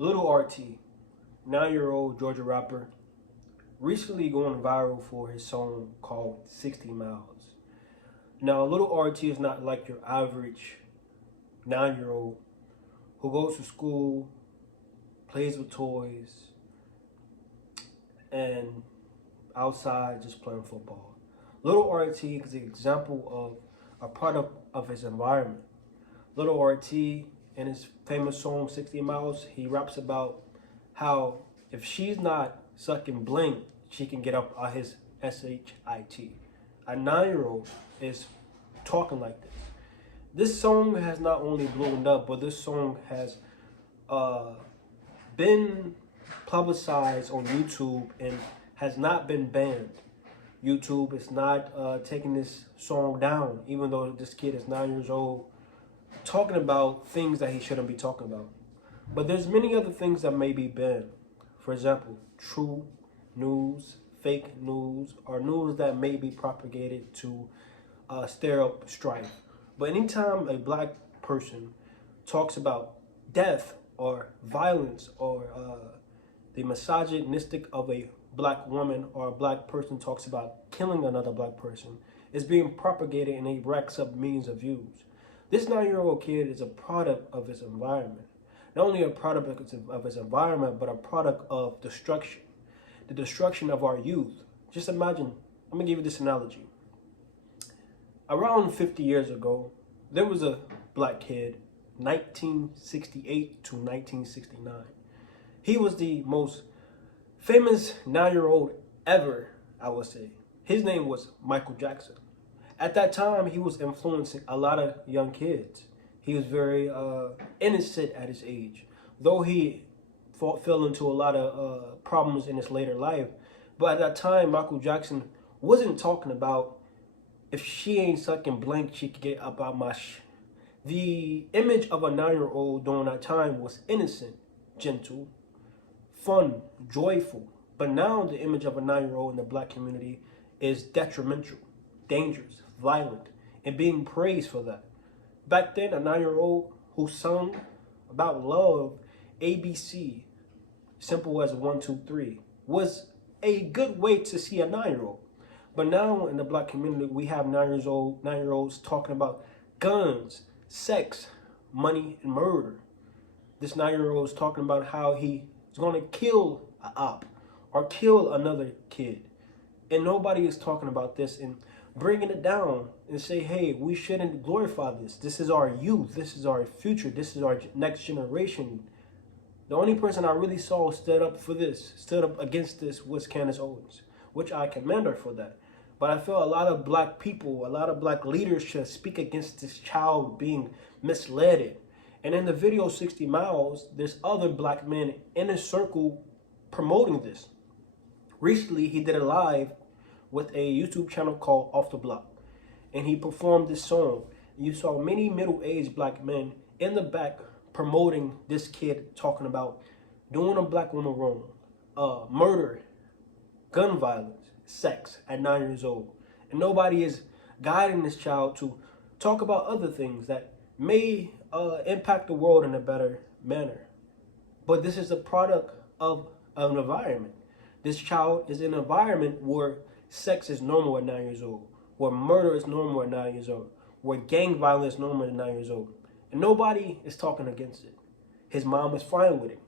Lil RT, 9-year-old Georgia rapper, recently going viral for his song called 60 Miles. Now, Lil RT is not like your average 9-year-old who goes to school, plays with toys, and outside just playing football. Lil RT is an example of a product of his environment. Lil RT, in his famous song 60 Miles, he raps about how if she's not sucking blink, she can get up on his SHIT. A 9-year-old is talking like this. This song has not only blown up, but this song has been publicized on YouTube and has not been banned. YouTube is not taking this song down, even though this kid is 9 years old, talking about things that he shouldn't be talking about. But there's many other things that may be banned. For example, true news, fake news, or news that may be propagated to stir up strife. But anytime a black person talks about death or violence or the misogynistic of a black woman or a black person talks about killing another black person, it's being propagated and it racks up millions of views. This 9-year-old kid is a product of his environment. Not only a product of his environment, but a product of destruction. The destruction of our youth. Just imagine, let me give you this analogy. Around 50 years ago, there was a black kid, 1968 to 1969. He was the most famous 9-year-old ever, I would say. His name was Michael Jackson. At that time, he was influencing a lot of young kids. He was very innocent at his age, though he fell into a lot of problems in his later life. But at that time, Michael Jackson wasn't talking about if she ain't sucking blank, she could get up out my The image of a 9-year-old during that time was innocent, gentle, fun, joyful. But now the image of a 9-year-old in the black community is detrimental, dangerous, violent, and being praised for that. Back then, a 9-year-old who sung about love, ABC, simple as 1, 2, 3, was a good way to see a 9-year-old. But now in the black community, we have 9-year-olds talking about guns, sex, money, and murder. This 9-year-old is talking about how he is going to kill an op or kill another kid. And nobody is talking about this and bringing it down and say, hey, we shouldn't glorify this. This is our youth. This is our future. This is our next generation. The only person I really saw stood up for this, stood up against this, was Candace Owens, which I commend her for that. But I feel a lot of black people, a lot of black leaders should speak against this child being misled. And in the video 60 Miles, there's other black men in a circle promoting this. Recently, he did a live with a YouTube channel called Off the Block. And he performed this song. You saw many middle-aged black men in the back promoting this kid talking about doing a black woman wrong, murder, gun violence, sex at 9 years old. And nobody is guiding this child to talk about other things that may impact the world in a better manner. But this is a product of an environment. This child is in an environment where sex is normal at 9 years old, where murder is normal at 9 years old, where gang violence is normal at 9 years old. And nobody is talking against it. His mom is fine with it.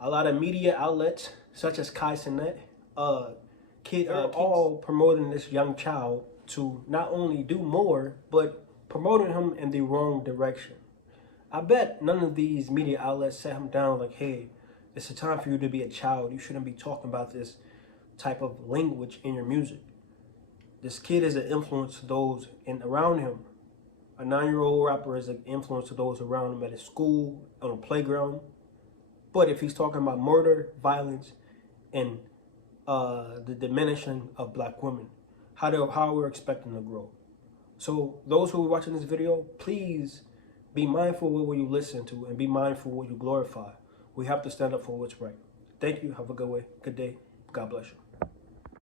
A lot of media outlets, such as Kai Cenat, all promoting this young child to not only do more, but promoting him in the wrong direction. I bet none of these media outlets sat him down like, hey, it's a time for you to be a child. You shouldn't be talking about this type of language in your music. This kid is an influence to those around him. A 9-year-old rapper is an influence to those around him at his school, on a playground. But if he's talking about murder, violence, and the diminishing of black women, how we're expecting to grow. So those who are watching this video, please be mindful of what you listen to and be mindful of what you glorify. We have to stand up for what's right. Thank you. Have a good day. God bless you.